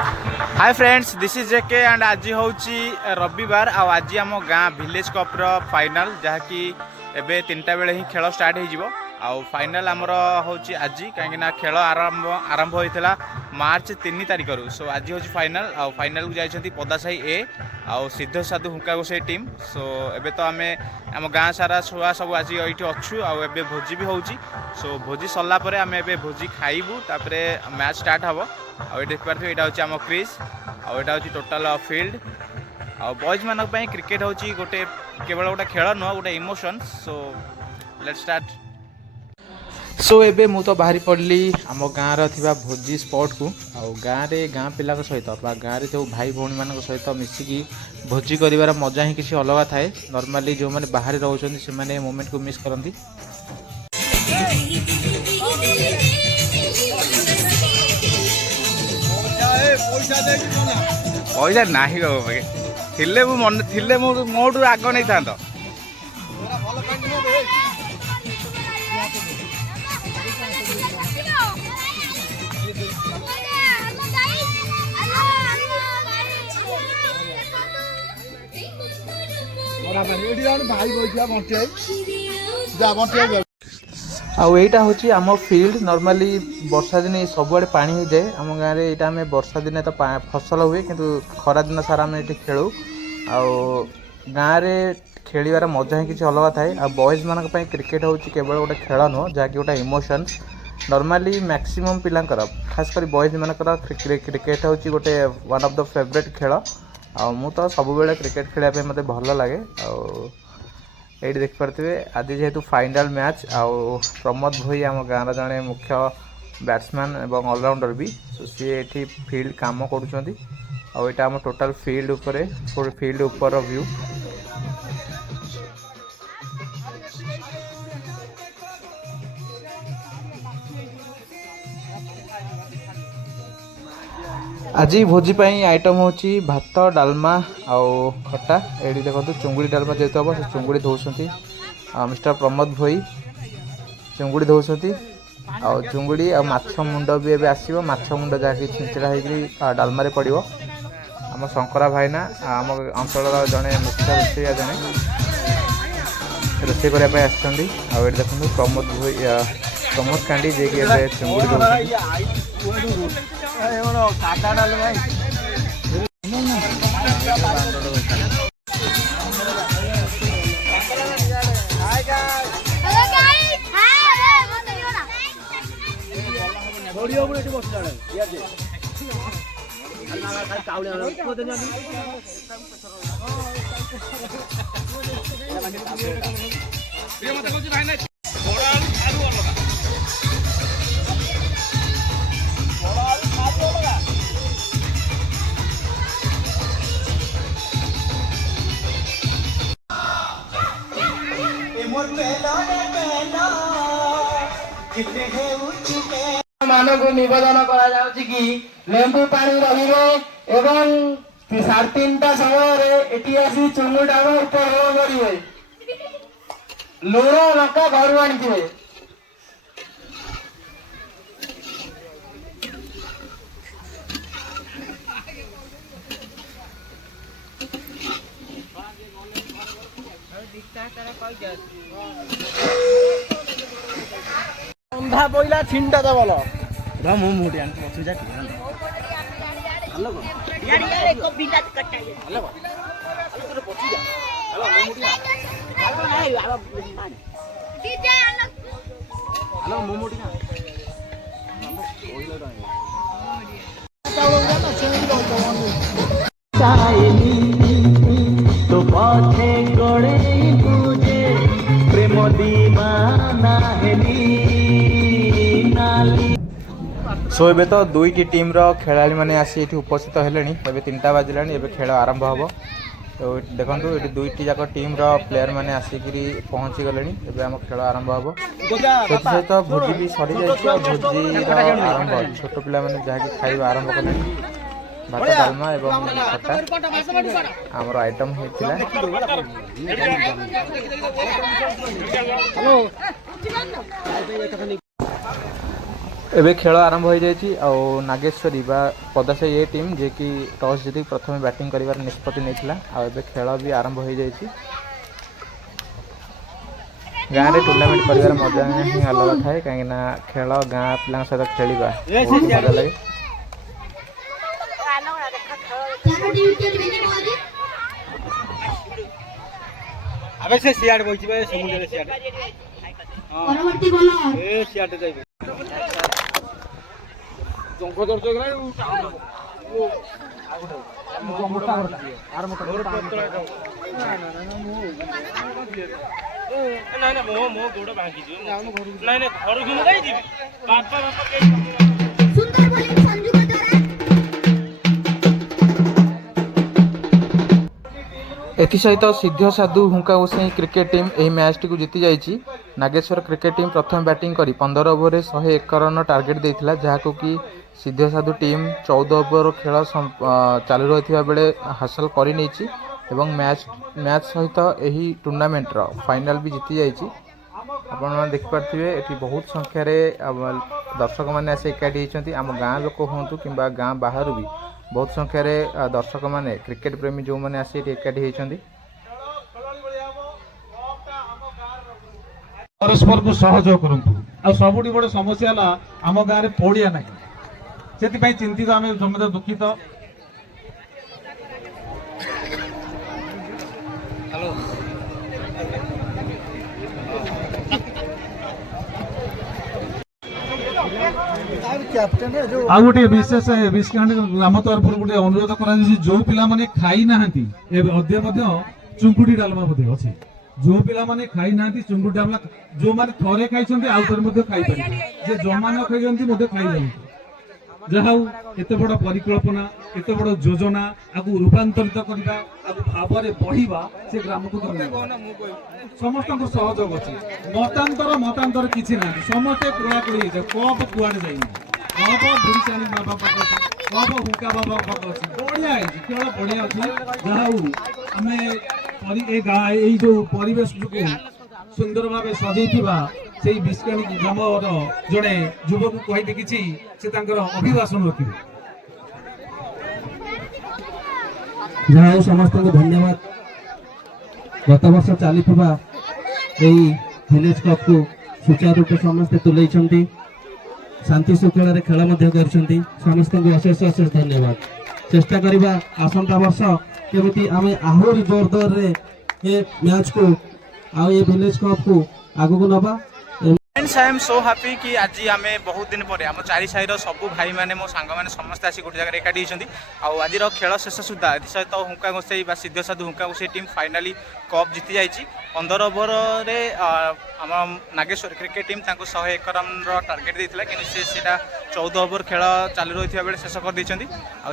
Hi friends, this is JK and आज हूँ रविवार आज आम गाँ विलेज कप्र फाइनाल जहाँकि एबे 3टा बेले ही खेल स्टार्ट हो फाइनाल आमर हूँ आज कहीं खेल आरंभ होता मार्च 3 तारिख रु सो आज हूँ फाइनाल फाइनाल को जाइए पदासाही ए आउ सिद्ध साधु हुंका गोसाई टीम सो एबे तो आम आम गाँ सारा छुआ सब आज ये अच्छु आबे भोजी भी होची सो भोजी सरला परे आम एबे भोजी खाइबू तापरे मैच स्टार्ट हम आउ देख पारे यहाँ हूँ आम क्रिज आउटा हूँ टोटाल फील्ड आ बॉयज मान क्रिकेट हूँ गोटे केवल गोटे खेल नुह गोटे emotion so let start so एबे मु तो बाहरी पड़ली आम गाँव थी भोजी स्पॉट को गाँव में गाँ पिला सहित गाँव में जो भाई भौणी मान सहित मिसिकी भोजी कर मजा ही किसी अलग थाए नॉर्मली जो मैंने बाहर रोचे से मोमेंट को मिस करती पैसा ना थिले मन थिले मोटू आग नहीं था आईटा हूँ आम फील्ड नॉर्मली वर्षा दिन सबुआड़े पानी हो जाए आम गाँव में यहाँ आम वर्षा दिन तो फसल हुए किंतु खरा दिन सारा आम ये खेलू गाँव में खेलार मजा ही किसी अलग थाए आ बॉयज मान क्रिकेट हूँ केवल गोटे खेल नुह जहाँकि गोटे इमोशन नॉर्मली मैक्सिमम पिलांकर खास कर बॉयज मानकर क्रिकेट हूँ गोटे वन ऑफ द फेवरेट खेल मु तो सब बेले क्रिकेट खेलने मत भल लगे ये देखिपे आज जेहेतु फाइनाल मैच आउ प्रमोद भोई आम गाँव जड़े मुख्य बैट्समैन और ऑलराउंडर भी सो सी ये फील्ड काम करुँच आम टोटाल फील्ड उपरे फील्ड ऊपर व्यू आज भोजी आइटम हूँ भात डालमा आउ खटा ये देखो चुंगुड़ी डालमा जेहतु हम से चुंगुड़ी धोती मिस्टर प्रमोद भोई चुंगुड़ी धोती आउ चुंगुड़ी आ माछ मुंड भी एबे आसीबो माछ मुंड जहाँकि छिंचड़ा होगी डालमा पड़ो आम शंकरा भाईना आम अंचल जड़े मुख्य रोषैया जड़े रोषे करने आसते देखो प्रमोद भोई प्रमोद कांडी जे कि चुंगुड़ी सादा डाल मानक नवेदन कि लेंबू पानी रही 3:30 समय आसी चुंगुड़ी डाल उपभोग करेंगे लुण लंका घर आनी अंधा बोला छिंटा दबल मुझे तो पथे गड़े तुझे प्रेम दीवाना सो एबे तो दुईटी टीम रो खेलाड़ी माने आसी एठी उपस्थित हेलेनी एबे 3टा बाजिलानी एबे खेल आरंभ हबो तो देखंतु एठी दुईटी जाक टीम रो प्लेयर माने आसिकरी पहुंची गलेनी एबे हम खेल आरंभ हबो से तो भोजी भी सरी जायछि और भोजी रो आरंभ छोट पिला माने जाकी खाइबा आरंभ कलेनी भात डालमा एवं खटा आमर आइटम होइतिला ଏବେ ଖେଳ ଆରମ୍ଭ ହୋଇଯାଇଛି ଆଉ ନାଗେଶ୍ୱରୀ ବା ପଦାସାହି ଏ ଟିମ୍ ଯିଏକି ଟସ୍ ଜିତି ପ୍ରଥମେ ବ୍ୟାଟିଂ କରିବାର ନିଷ୍ପତ୍ତି ନେଇଥିଲା ଆଉ ଏବେ ଖେଳ ବି ଆରମ୍ଭ ହୋଇଯାଇଛି। ଗାଁରେ ଟୁର୍ଣ୍ଣାମେଣ୍ଟ କରିବାର ମଜା ହିଁ ଅଲଗା ଥାଏ କାହିଁକିନା ଖେଳ ଗାଁ ପିଲାଙ୍କ ସହିତ ଖେଳିବା ବହୁତ ମଜା ଲାଗେ। আবে সে সিয়াড় বইছি বে সমুদ্রের সিয়াড় পরবর্তী বলার এ সিয়াড় যাইবে জঙ্ক দর্জ গলাই ও মোটা করতা আর মোটা না না মো গোড় ভাঙি দিও না না ঘর ঘুম যাই দিবি বাপা বাপা সুন্দর বোলিং সঞ্জু দ্বারা ଏଥିସହିତ ସିଦ୍ଧ ସାଧୁ ହୁଙ୍କା ଗୋସାଇଁ କ୍ରିକେଟ ଟିମ୍ ଏହି ମ୍ୟାଚ୍ଟିକୁ ଜିତି ଯାଇଛି। ନାଗେଶ୍ୱର କ୍ରିକେଟ ଟିମ୍ ପ୍ରଥମେ ବ୍ୟାଟିଂ କରି 15 ଓଭରରେ 101 ରନ୍ ଟାର୍ଗେଟ୍ ଦେଇଥିଲା ଯାହାକୁ କି ସିଦ୍ଧ ସାଧୁ ଟିମ୍ 14 ଓଭର ଖେଳ ଚାଲୁ ରହିଥିବା ବେଳେ ହାସଲ କରିନେଇଛି ଏବଂ ମ୍ୟାଚ୍ ସହିତ ଏହି ଟୁର୍ଣ୍ଣାମେଣ୍ଟର ଫାଇନାଲ ବି ଜିତି ଯାଇଛି। ଆପଣମାନେ ଦେଖିପାରୁଥିବେ ଏଠି ବହୁତ ସଂଖ୍ୟାରେ ଦର୍ଶକମାନେ ଆସି ଏକାଠି ହୋଇଛନ୍ତି। ଆମ ଗାଁ ଲୋକ ହୁଅନ୍ତୁ କିମ୍ବା ଗାଁ ବାହାରୁ ବି ବହୁତ ସଂଖ୍ୟାରେ ଦର୍ଶକମାନେ କ୍ରିକେଟ ପ୍ରେମୀ ଯେଉଁମାନେ ଆସି ଏଠି ଏକାଠି ହୋଇଛନ୍ତି। परस्पर सहयोग करंतु आ सबुठी बड़ समस्या है आम गाँव में पड़िया ना से चिंतित आम समस्त दुखित। आ गोटे विशेष आम तरफ गोटे अनुरोध कर जो पिला माने खाई ना चुंगुड़ी डालमा अच्छे जो पिला माने खाई ना चुंगुड़ी डालमा जो माने थरे खाई आउ थे खाई पारे जे जमा न खाई खाई जहा एत बड़ परिकल्पना एत बड़ योजना आगु रूपांतरित करवा भाव बढ़ा से ग्राम को समस्त सहयोग अच्छे मतांतर किसी ना समस्ते कुड़ाकुड़ी कप कुआड़े जाइए कप बुढ़ी बाबा कप हुका बाबा अच्छे बढ़िया खेल बढ़िया अच्छे जहा आम जो परिवेश को सुंदर भाव सजई से विस्काणी ग्राम जड़े युवक कही कि से अभिभाषण रखिए जहा समस्त को धन्यवाद। गत वर्ष चली विलेज कप को सुचारू रूप समस्ते तुले शांति श्रृंखला खेल कर समस्त को अशेष अशेष धन्यवाद। चेष्टा करवा आसंता वर्ष केमी आम आहरी जोरदार ये मैच को आ ये विलेज कप को आगू नवा। Friends I am so happy कि आज आम बहुत दिन पर आम चारि साहिर सब भाई मैंने मो सांग मैंने समस्त आसी गोटे जगह एकाठी होती आज खेल शेष सुधा सहित हुंका गोसाई सिद्ध साधु हुंका गोसाई टीम फाइनाली कप जीति जाइए। 15 ओवर आम Nageshwar cricket team 101 run target देता कि 14 ओवर खेल चालू रही बेले शेष कर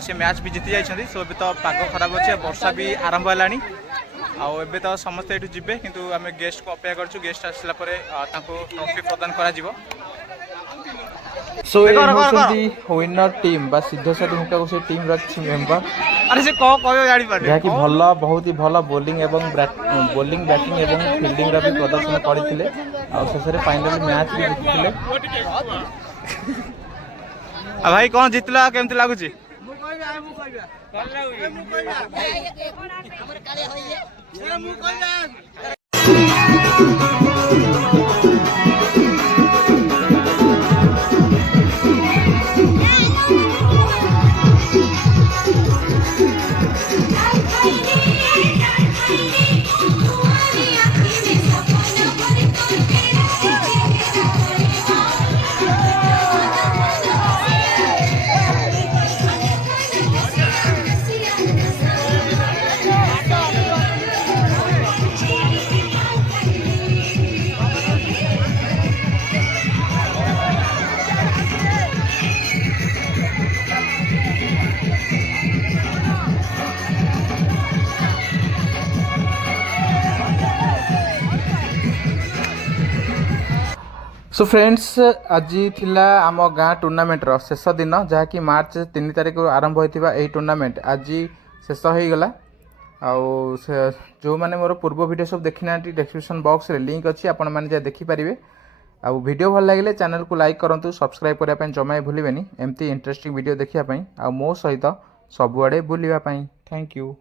से मैच भी जीति जाइए। सो ए तो पाग खराब अच्छे वर्षा भी आरंभ है आबे तो समस्ते ये जी किंतु आम गेस्ट को अपेक्षा करूँ गेस्ट आसला ट्रॉफी प्रदान करा सो विनर टीम बा सिद्ध साधु हुंका गोसाई टीम रही मेंबर अरे से जहाँकि भल बहुत ही भल बोलिंग एवं बोलिंग बैटिंग एवं फील्डिंग भी प्रदर्शन करते शेष फाइनल मैच भी जीतते। भाई कौन जीतला केमती लगुच सो फ्रेंड्स आज थिला आम गाँ टूर्नामेंटर शेष दिन जहाँकि मार्च 3 तारिख आरंभ होता यही टूर्नामेंट आज शेष हो गला। जो मैंने मोर पूर्व वीडियो सब देखी ना डिस्क्रिप्शन बॉक्स रे लिंक अच्छी आपण मैंने जा देखिपारे। आउ वीडियो भल लगे चैनल को लाइक करूँ सब्सक्राइब करने जमा भूलें एमती इंटरेस्टिंग वीडियो देखापी आ मो सहित सबुआड़े बुलापी थैंक यू।